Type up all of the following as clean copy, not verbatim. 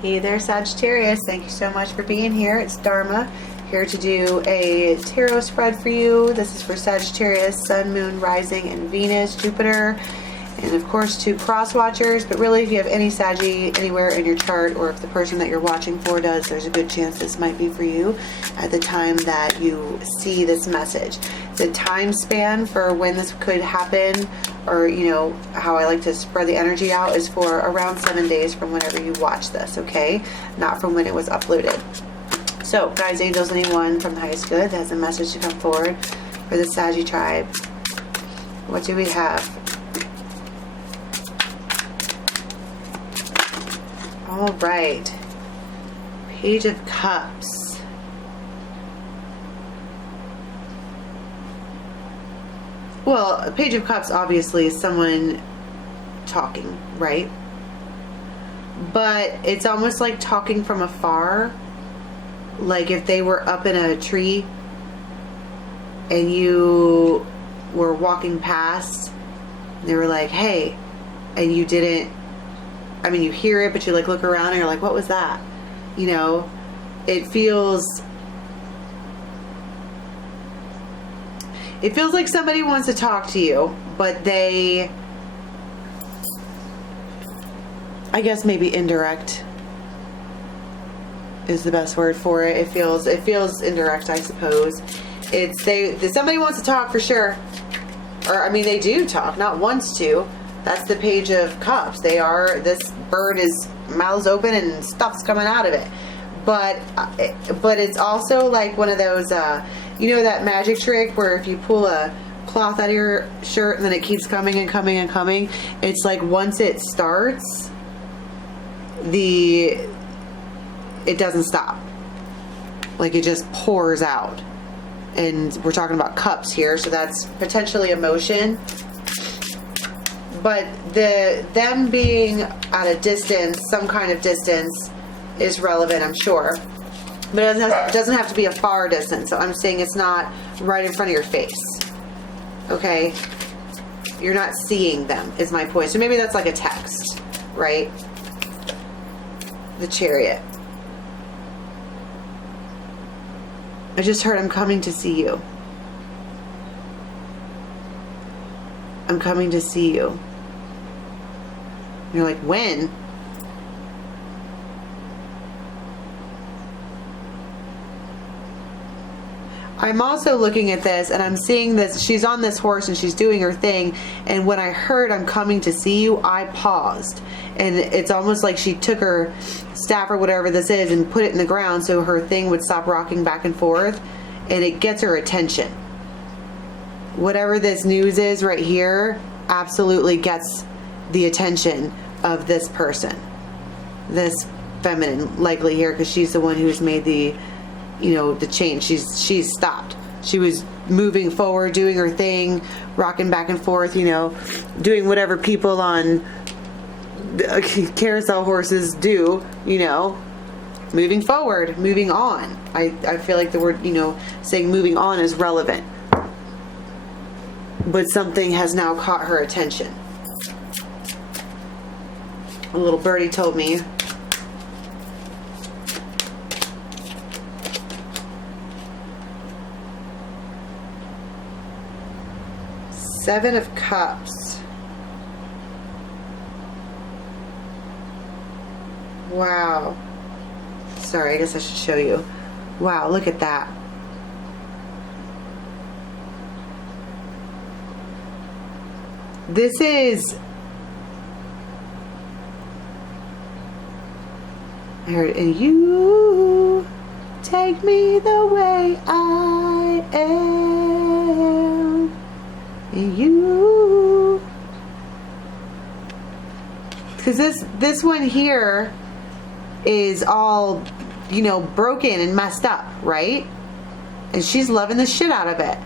Hey there, Sagittarius. Thank you so much for being here. It's Dharma, here to do a tarot spread for you. This is for Sagittarius, Sun, Moon, Rising, and Venus, Jupiter, and of course 2 cross watchers. But really, if you have any Saggy anywhere in your chart, or if the person that you're watching for does, there's a good chance this might be for you at the time that you see this message. The time span for when this could happen, or how I like to spread the energy out, is for around 7 days from whenever you watch this, okay? Not from when it was uploaded. So, guys, angels, anyone from the highest good that has a message to come forward for the Saggy tribe. What do we have? All right. Page of Cups. Well, a Page of Cups obviously is someone talking, right? But it's almost like talking from afar. Like if they were up in a tree and you were walking past, they were like, hey, and you didn't, you hear it, but you look around and you're like, what was that? It feels like somebody wants to talk to you, but they, I guess maybe indirect is the best word for it. It feels indirect, I suppose. Somebody wants to talk for sure. Or, they do talk, not wants to. That's the Page of Cups. This bird is mouths open and stuff's coming out of it. But it's also like one of those, that magic trick where if you pull a cloth out of your shirt and then it keeps coming and coming and coming. It's like once it starts, it doesn't stop. Like it just pours out. And we're talking about cups here, so that's potentially emotion. But them being at a distance, some kind of distance, is relevant, I'm sure. But it doesn't have to be a far distance. So I'm saying it's not right in front of your face. Okay? You're not seeing them, is my point. So maybe that's like a text, right? The Chariot. I just heard, I'm coming to see you. I'm coming to see you. You're like, when? I'm also looking at this and I'm seeing this. She's on this horse and she's doing her thing. And when I heard, I'm coming to see you, I paused. And it's almost like she took her staff or whatever this is and put it in the ground so her thing would stop rocking back and forth. And it gets her attention. Whatever this news is right here absolutely gets the attention of this person. This feminine, likely here, because she's the one who's made the change. She's stopped. She was moving forward, doing her thing, rocking back and forth, doing whatever people on carousel horses do, moving forward, moving on. I feel like the word, saying moving on is relevant. But something has now caught her attention. A little birdie told me. Seven of Cups. Wow. Sorry, I guess I should show you. Wow, look at that. This is... I heard, and you take me the way I am. And you... Because this one here is all, broken and messed up, right? And she's loving the shit out of it.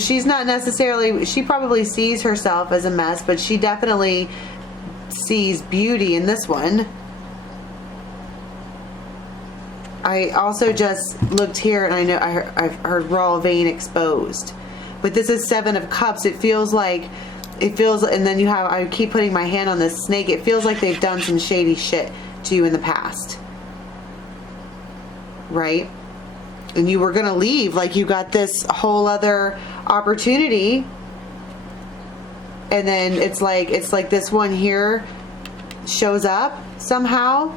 She's not necessarily, she probably sees herself as a mess, but she definitely sees beauty in this one. I also just looked here and I know I've heard raw vein exposed. But this is Seven of Cups. It feels like it feels, and then you have, I keep putting my hand on this snake. It feels like they've done some shady shit to you in the past. Right? And you were going to leave. Like you got this whole other opportunity. And then it's like this one here shows up somehow.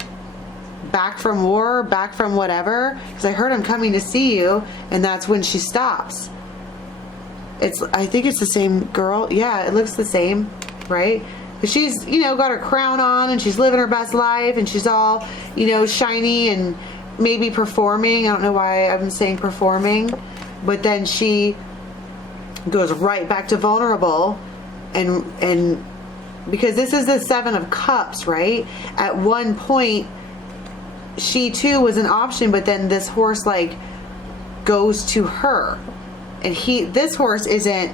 Back from war, back from whatever. Because I heard I'm coming to see you. And that's when she stops. I think it's the same girl. Yeah, it looks the same, right? But she's, you know, got her crown on and she's living her best life and she's all, you know, shiny and maybe performing. I don't know why I'm saying performing. But then she goes right back to vulnerable and because this is the 7 of Cups, right? At one point, she too was an option, but then this horse like goes to her. And this horse isn't,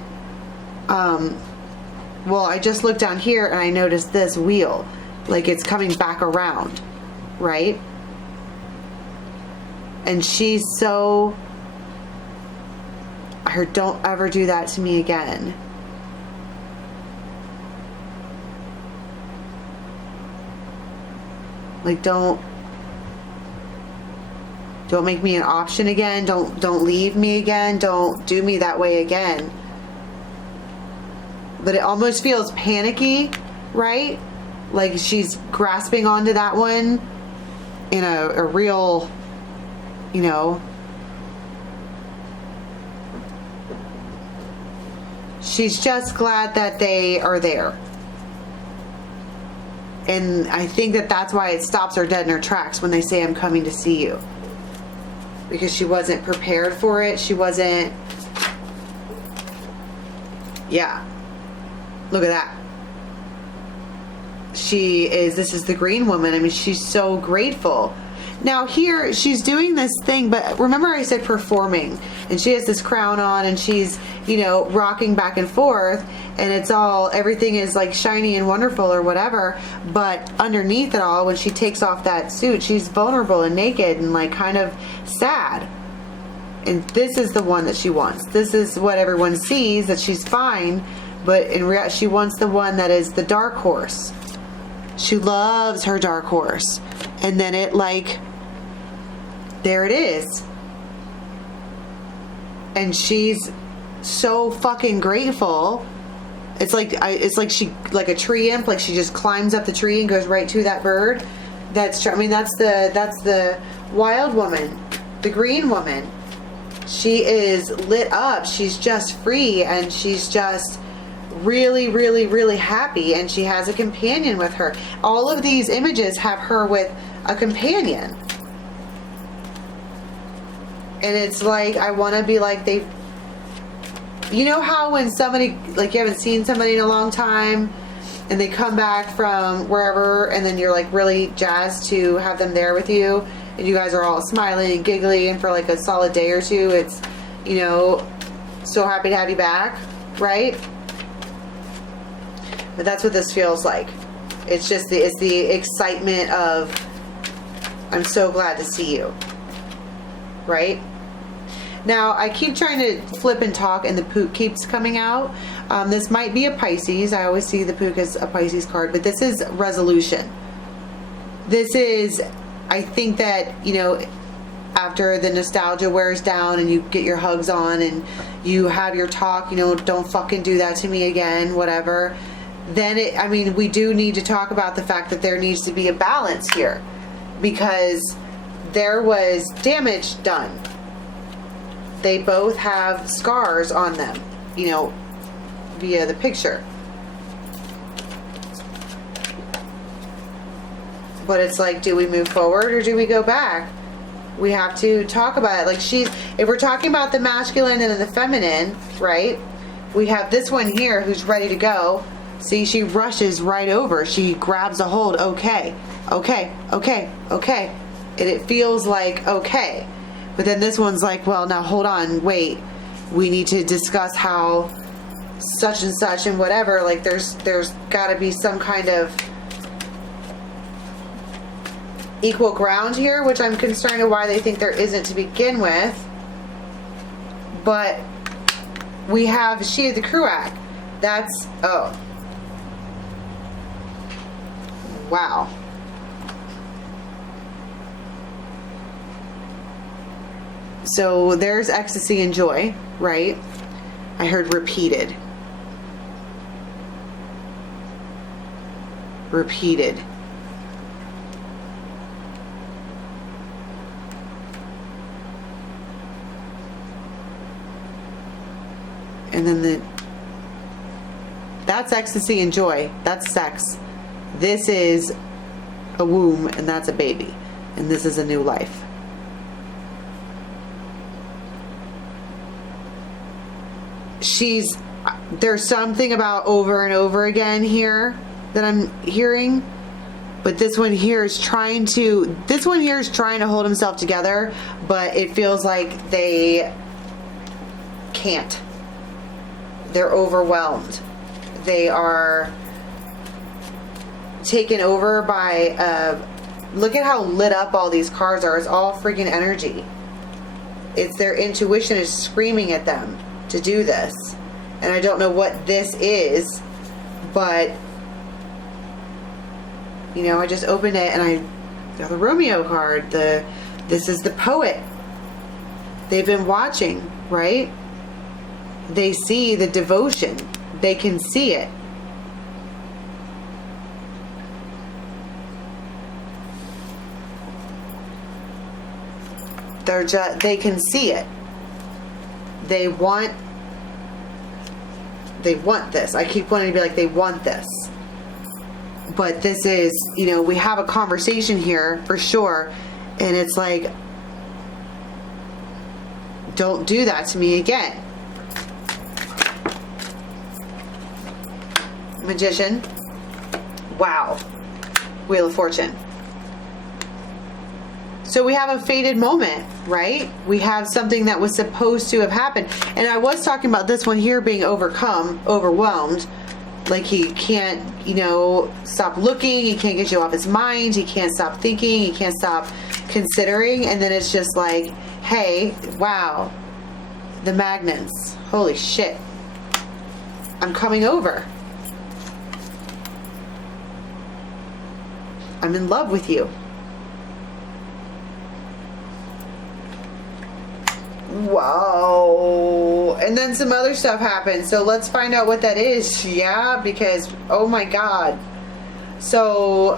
well, I just looked down here and I noticed this wheel, like it's coming back around, right? And she's so, I heard, don't ever do that to me again. Like, don't make me an option again. Don't leave me again. Don't do me that way again. But it almost feels panicky, right? Like she's grasping onto that one in a real, you know, she's just glad that they are there. And I think that that's why it stops her dead in her tracks when they say, I'm coming to see you. Because she wasn't prepared for it. She wasn't... Yeah. Look at that. This is the green woman. I mean, she's so grateful. Now here, she's doing this thing, but remember I said performing. And she has this crown on and she's, you know, rocking back and forth. And it's all, everything is like shiny and wonderful or whatever. But underneath it all, when she takes off that suit, she's vulnerable and naked and like kind of sad. And this is the one that she wants. This is what everyone sees, that she's fine. But in reality, she wants the one that is the dark horse. She loves her dark horse. And then it like, there it is. And she's so fucking grateful. It's like she, like a tree imp, like she just climbs up the tree and goes right to that bird. That's the wild woman, the green woman. She is lit up. She's just free and she's just really, really, really happy, and she has a companion with her. All of these images have her with a companion. And it's like, I want to be like they... You know how when somebody, like you haven't seen somebody in a long time and they come back from wherever and then you're like really jazzed to have them there with you and you guys are all smiling and giggly, and for like a solid day or two it's, you know, so happy to have you back, right? But that's what this feels like. It's just it's the excitement of, I'm so glad to see you, right? Now, I keep trying to flip and talk, and the Pook keeps coming out. This might be a Pisces. I always see the Pook as a Pisces card, but this is resolution. This is, I think that, you know, after the nostalgia wears down and you get your hugs on and you have your talk, you know, don't fucking do that to me again, whatever. Then, I mean, we do need to talk about the fact that there needs to be a balance here, because there was damage done. They both have scars on them, you know, via the picture. But it's like, do we move forward or do we go back? We have to talk about it. Like if we're talking about the masculine and the feminine, right? We have this one here who's ready to go. See, she rushes right over. She grabs a hold. Okay. And it feels like okay. But then this one's like, well, now hold on, wait. We need to discuss how such and such and whatever. Like there's got to be some kind of equal ground here, which I'm concerned of why they think there isn't to begin with. But we have she the Kruak. That's, oh. Wow. So there's ecstasy and joy, right? I heard repeated. Repeated. And then that's ecstasy and joy. That's sex. This is a womb, and that's a baby. And this is a new life. There's something about over and over again here that I'm hearing. But this one here is trying to hold himself together, but it feels like they can't. They're overwhelmed. They are taken over by, look at how lit up all these cards are. It's all freaking energy. It's their intuition is screaming at them to do this. And I don't know what this is, but, you know, I just opened it and I got the Romeo card. This is the poet. They've been watching, right? They see the devotion. They can see it. They can see it. They want this. I keep wanting to be like, they want this. But this is, you know, we have a conversation here for sure. And it's like, don't do that to me again. Magician. Wow. Wheel of Fortune. So we have a fated moment, right? We have something that was supposed to have happened. And I was talking about this one here being overwhelmed. Like he can't, you know, stop looking. He can't get you off his mind. He can't stop thinking. He can't stop considering. And then it's just like, hey, wow. The magnets. Holy shit. I'm coming over. I'm in love with you. Wow. And then some other stuff happened. So let's find out what that is. Yeah, because, oh my God. So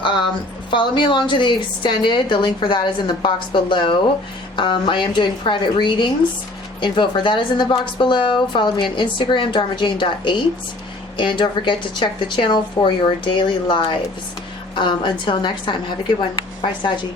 follow me along to the extended. The link for that is in the box below. I am doing private readings. Info for that is in the box below. Follow me on Instagram, dharmajane.8. And don't forget to check the channel for your daily lives. Until next time, have a good one. Bye, Saji.